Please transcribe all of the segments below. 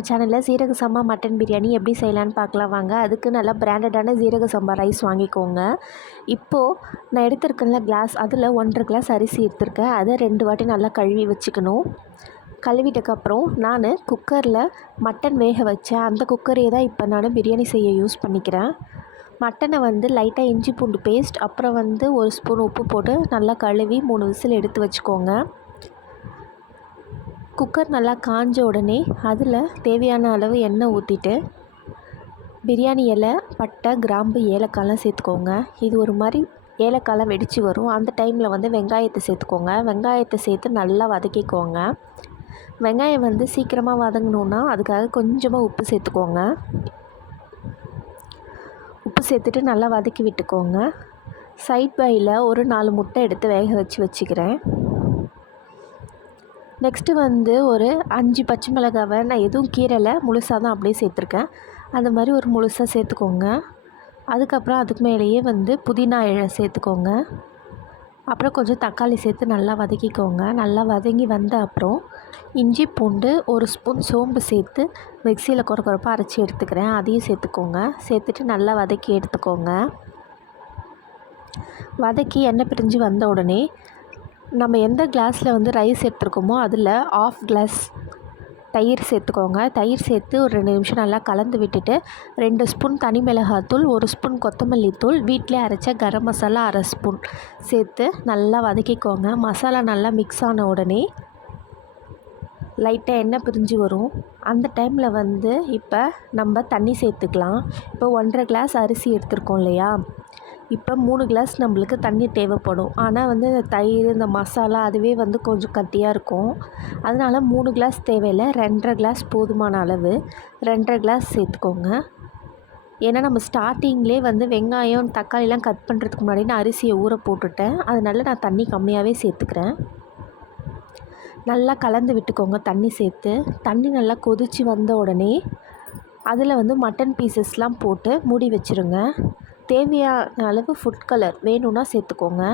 நம்ம சேனலில் சீரக சம்பா மட்டன் பிரியாணி எப்படி செய்யலான்னு பார்க்கலாம் வாங்க. அதுக்கு நல்லா பிராண்டடான சீரக சம்பா ரைஸ் வாங்கிக்கோங்க. இப்போது நான் எடுத்திருக்கேன்ல கிளாஸ், அதில் 1.5 கிளாஸ் அரிசி எடுத்திருக்கேன். அதை 2 வாட்டி நல்லா கழுவி வச்சுக்கணும். கழுவிட்டக்கப்புறம் நான் குக்கரில் மட்டன் வேக வச்சேன். அந்த குக்கரே தான் இப்போ நான் பிரியாணி செய்ய யூஸ் பண்ணிக்கிறேன். மட்டனை லைட்டாக இஞ்சி பூண்டு பேஸ்ட், அப்புறம் 1 ஸ்பூன் உப்பு போட்டு நல்லா கழுவி 3 விசில் எடுத்து வச்சுக்கோங்க. குக்கர் நல்லா காஞ்ச உடனே அதில் தேவையான அளவு எண்ணெய் ஊற்றிட்டு பிரியாணி இலை, பட்டை, கிராம்பு, ஏலக்காய்லாம் சேர்த்துக்கோங்க. இது ஒரு மாதிரி ஏலக்காய்லாம் வெடித்து வரும். அந்த டைமில் வெங்காயத்தை சேர்த்துக்கோங்க. வெங்காயத்தை சேர்த்து நல்லா வதக்கிக்கோங்க. வெங்காயம் சீக்கிரமாக வதங்கணுன்னா அதுக்காக கொஞ்சமாக உப்பு சேர்த்துக்கோங்க. உப்பு சேர்த்துட்டு நல்லா வதக்கி விட்டுக்கோங்க. சைட் பையில் ஒரு 4 முட்டை எடுத்து வேக வச்சுக்கிறேன். நெக்ஸ்ட்டு ஒரு 5 பச்சை மிளகாவை நான் எதுவும் கீரையில் முழுசாக தான் அப்படியே சேர்த்துருக்கேன். அந்த மாதிரி ஒரு முழுசாக சேர்த்துக்கோங்க. அதுக்கப்புறம் அதுக்கு மேலேயே புதினா இலை சேர்த்துக்கோங்க. அப்புறம் கொஞ்சம் தக்காளி சேர்த்து நல்லா வதக்கிக்கோங்க. நல்லா வதங்கி வந்த அப்புறம் இஞ்சி பூண்டு 1 ஸ்பூன் சோம்பு சேர்த்து மிக்சியில் குறைப்பாக அரைச்சி எடுத்துக்கிறேன். அதையும் சேர்த்துக்கோங்க. சேர்த்துட்டு நல்லா வதக்கி எடுத்துக்கோங்க. வதக்கி எண்ணெய் பிரிஞ்சு வந்த உடனே நம்ம எந்த கிளாஸில் ரைஸ் எடுத்துருக்கோமோ அதில் 1/2 கிளாஸ் தயிர் சேர்த்துக்கோங்க. தயிர் சேர்த்து ஒரு 2 நிமிஷம் நல்லா கலந்து விட்டுட்டு 2 ஸ்பூன் தனி மிளகாத்தூள், 1 ஸ்பூன் கொத்தமல்லி தூள், வீட்டிலே அரைச்ச கரம் மசாலா 1/2 ஸ்பூன் சேர்த்து நல்லா வதக்கிக்கோங்க. மசாலா நல்லா மிக்ஸ் ஆன உடனே லைட்டாக எண்ணெய் பிரிஞ்சு வரும். அந்த டைமில் இப்போ நம்ம தண்ணி சேர்த்துக்கலாம். இப்போ 1.5 கிளாஸ் அரிசி எடுத்துருக்கோம் இல்லையா, இப்போ 3 கிளாஸ் நம்மளுக்கு தண்ணி தேவைப்படும். ஆனால் இந்த தயிர், இந்த மசாலா அதுவே கொஞ்சம் கட்டியாக இருக்கும். அதனால் 3 கிளாஸ் தேவையில்லை, 2.5 கிளாஸ் போதுமான அளவு. 2.5 கிளாஸ் சேர்த்துக்கோங்க. ஏன்னா நம்ம ஸ்டார்டிங்லேயே வெங்காயம், தக்காளிலாம் கட் பண்ணுறதுக்கு முன்னாடி நான் அரிசியை ஊற போட்டுட்டேன். அதனால் நான் தண்ணி கம்மியாகவே சேர்த்துக்கிறேன். நல்லா கலந்து விட்டுக்கோங்க தண்ணி சேர்த்து. தண்ணி நல்லா கொதித்து வந்த உடனே அதில் மட்டன் பீசஸ்லாம் போட்டு மூடி வச்சுருங்க. தேவையான அளவு ஃபுட் கலர் வேணும்னா சேர்த்துக்கோங்க.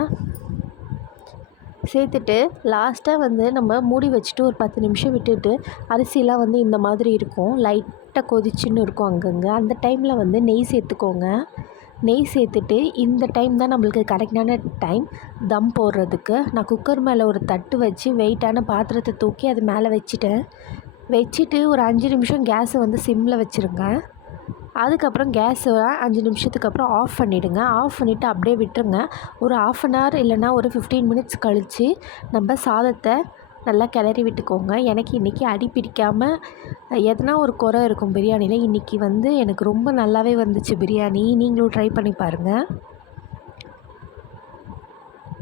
சேர்த்துட்டு லாஸ்ட்டாக நம்ம மூடி வச்சுட்டு ஒரு 10 நிமிஷம் விட்டுட்டு அரிசிலாம் இந்த மாதிரி இருக்கும், லைட்டாக கொதிச்சுன்னு இருக்கும் அங்கங்கே. அந்த டைமில் நெய் சேர்த்துக்கோங்க. நெய் சேர்த்துட்டு இந்த டைம் தான் நம்மளுக்கு கரெக்டான டைம் தம் போடுறதுக்கு. நான் குக்கர் மேலே ஒரு தட்டு வச்சு வெயிட்டான பாத்திரத்தை தூக்கி அது மேலே வச்சுட்டு ஒரு 5 நிமிஷம் கேஸை சிம்மில் வச்சுருங்க. அதுக்கப்புறம் கேஸை 5 நிமிஷத்துக்கு அப்புறம் ஆஃப் பண்ணிவிடுங்க. ஆஃப் பண்ணிவிட்டு அப்படியே விட்டுருங்க. ஒரு 1/2 அன் ஹவர் இல்லைனா ஒரு 15 மினிட்ஸ் கழித்து நம்ம சாதத்தை நல்லா கிளறி விட்டுக்கோங்க. எனக்கு இன்றைக்கி அடி பிடிக்காமல் எதனா ஒரு குறை இருக்கும் பிரியாணியில். இன்றைக்கி எனக்கு ரொம்ப நல்லாவே வந்துச்சு பிரியாணி. நீங்களும் ட்ரை பண்ணி பாருங்கள்.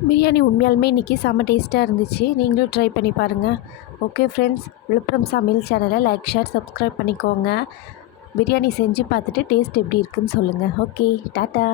பிரியாணி உண்மையாலுமே இன்றைக்கி செம்ம டேஸ்ட்டாக இருந்துச்சு. நீங்களும் ட்ரை பண்ணி பாருங்கள். ஓகே ஃப்ரெண்ட்ஸ், விழுப்புரம் சமையல் சேனலை லைக், ஷேர், சப்ஸ்கிரைப் பண்ணிக்கோங்க. பிரியாணி செஞ்சு பார்த்துட்டு டேஸ்ட் எப்படி இருக்குதுன்னு சொல்லுங்கள். Okay, tata.